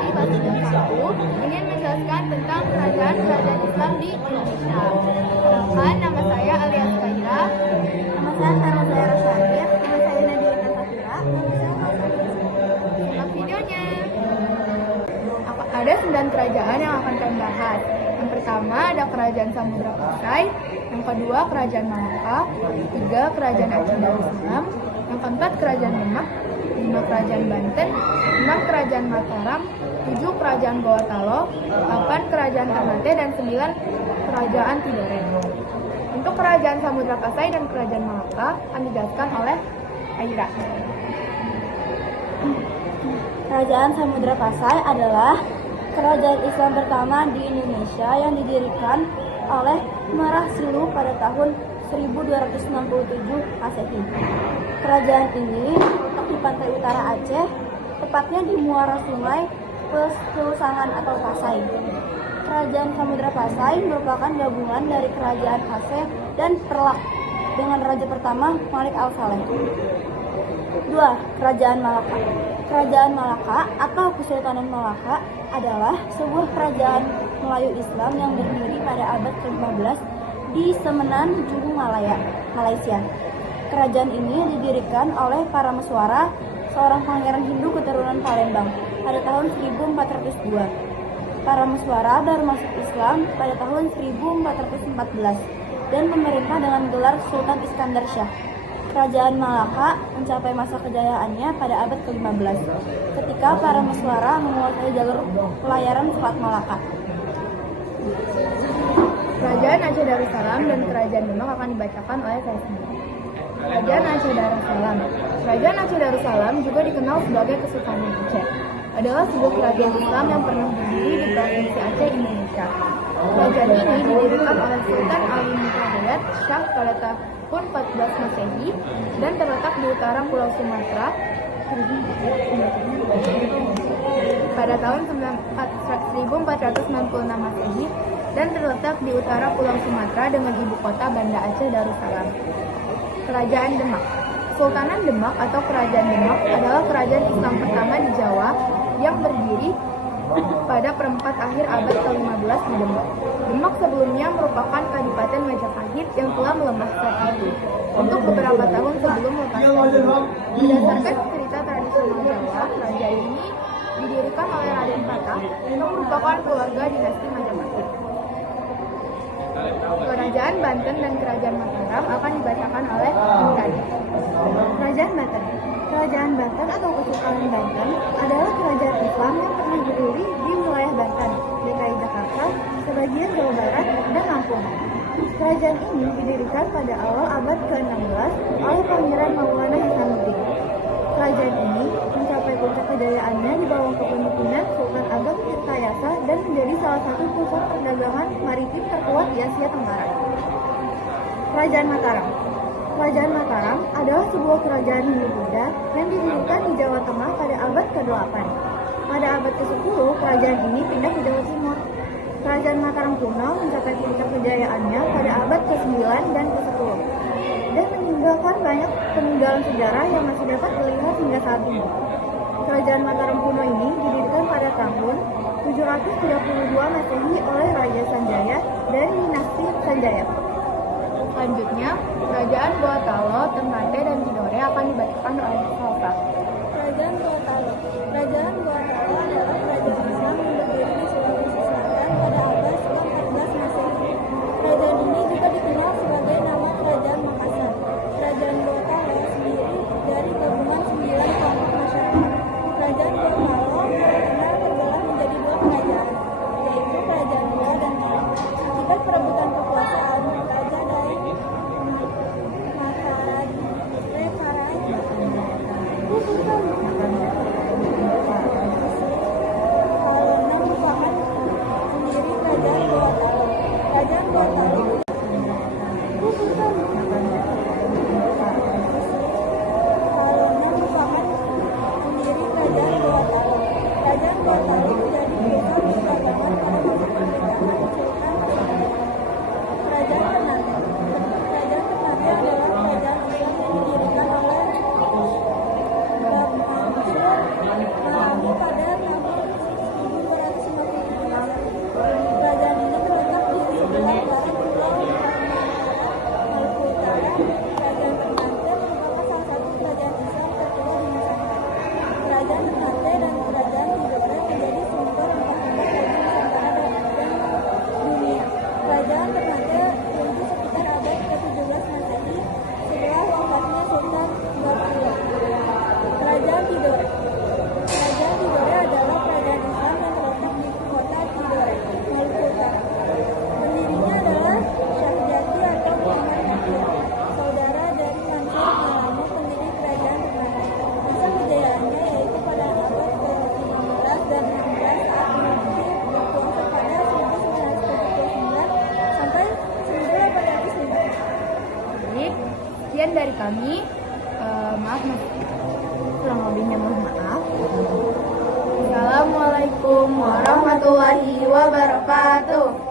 Al-Ghazali Basuki ingin menjelaskan tentang kerajaan-kerajaan Islam di Indonesia. Perkenalkan, nama saya Alias Kaira. Nama saya Sarah Zaira Syakir. Nama saya Nadia Natasira. Simak videonya. Ada 9 kerajaan yang akan kami bahas. Yang pertama ada Kerajaan Samudra Pasai, yang kedua Kerajaan Malaka, ketiga Kerajaan Aceh Darussalam, yang keempat Kerajaan Demak, 5 Kerajaan Banten, 6 Kerajaan Mataram, 7 Kerajaan Gorontalo, 8 Kerajaan Ternate, dan 9 Kerajaan Tidore. Untuk Kerajaan Samudra Pasai dan Kerajaan Malaka akan dijelaskan oleh Aira. Kerajaan Samudra Pasai adalah kerajaan Islam pertama di Indonesia yang didirikan oleh Merah Silu pada tahun 1267 Masehi. Kerajaan ini terletak di pantai utara Aceh, tepatnya di muara sungai Pelusangan atau Pasai. Kerajaan Samudra Pasai merupakan gabungan dari Kerajaan Aceh dan Perlak dengan raja pertama Malik Al-Saleh. 2. Kerajaan Malaka. Kerajaan Malaka atau Kesultanan Malaka adalah sebuah kerajaan Melayu Islam yang berdiri pada abad ke-15 di Semenan, Juru Malaya, Malaysia. Kerajaan ini didirikan oleh Parameswara, seorang pangeran Hindu keturunan Palembang, pada tahun 1402. Parameswara baru masuk Islam pada tahun 1414 dan memerintah dengan gelar Sultan Iskandar Shah. Kerajaan Malaka mencapai masa kejayaannya pada abad ke-15 ketika Parameswara menguasai jalur pelayaran Selat Malaka. Kerajaan Aceh Darussalam dan Kerajaan Demak akan dibacakan oleh saya sendiri. Kerajaan Aceh Darussalam. Kerajaan Aceh Darussalam juga dikenal sebagai Kesultanan Aceh. Adalah sebuah kerajaan Islam yang pernah berdiri di Provinsi Aceh, Indonesia. Kerajaan ini didirikan oleh Sultan Ali Musa Hidayat Shah pada tahun 14 Masehi dan terletak di utara Pulau Sumatera pada tahun 1496 Masehi dan terletak di utara Pulau Sumatera dengan ibu kota Banda Aceh Darussalam. Kerajaan Demak. Kesultanan Demak atau Kerajaan Demak adalah kerajaan Islam pertama di Jawa yang berdiri pada perempat akhir abad ke-15 di Demak. Demak sebelumnya merupakan Kadipaten Majapahit yang telah melemah saat itu untuk beberapa tahun sebelum lepasnya Demak. Berdasarkan cerita tradisional Jawa, kerajaan ini didirikan oleh Raden Patah yang merupakan keluarga dinasti Majapahit. Kerajaan Banten dan Kerajaan Mataram akan dibacakan oleh Intan. Kerajaan Banten. Kerajaan Banten atau Kesultanan Banten adalah kerajaan Islam yang pernah berdiri di wilayah Banten, DKI Jakarta, sebagian Jawa Barat, dan Lampung. Kerajaan ini didirikan pada awal abad ke-16 oleh Pangeran Maulana Hasanuddin. Kerajaan ini mencapai puncak kejayaannya di bawah kepemimpinan Sultan Ageng Tirtayasa dan menjadi salah satu pusat perdagangan maritim terkuat di Asia Tenggara. Kerajaan Mataram. Kerajaan Mataram adalah sebuah kerajaan Hindu Buddha yang didirikan di Jawa Tengah pada abad ke-8. Pada abad ke-10, kerajaan ini pindah ke Jawa Timur. Kerajaan Mataram kuno mencapai puncak kejayaannya pada abad ke-9 dan ke-10 dan meninggalkan banyak peninggalan sejarah yang masih dapat dilihat hingga saat ini. Kerajaan Mataram kuno ini didirikan pada tahun 732 Masehi oleh Raja Sanjaya dari dinasti Sanjaya. Selanjutnya, Kerajaan Gorontalo, Ternate, dan Tidore akan dibacakan oleh Salsa. Kerajaan Gorontalo. Kerajaan Gorontalo adalah kerajaan Islam yang berdiri di Sulawesi Selatan pada abad ke-14 Masehi. Kerajaan ini juga dikenal sebagai nama Kerajaan Makassar. Kerajaan Gorontalo sendiri dari gabungan 9 kelompok masyarakat. Kerajaan Gorontalo terkenal terbelah menjadi 2 kerajaan, yaitu Kerajaan Goa dan Malang. Akibat perebutan kekuasaan Raja dari Mataram kami. Maaf, kurang lebihnya mohon maaf. Assalamualaikum warahmatullahi wabarakatuh.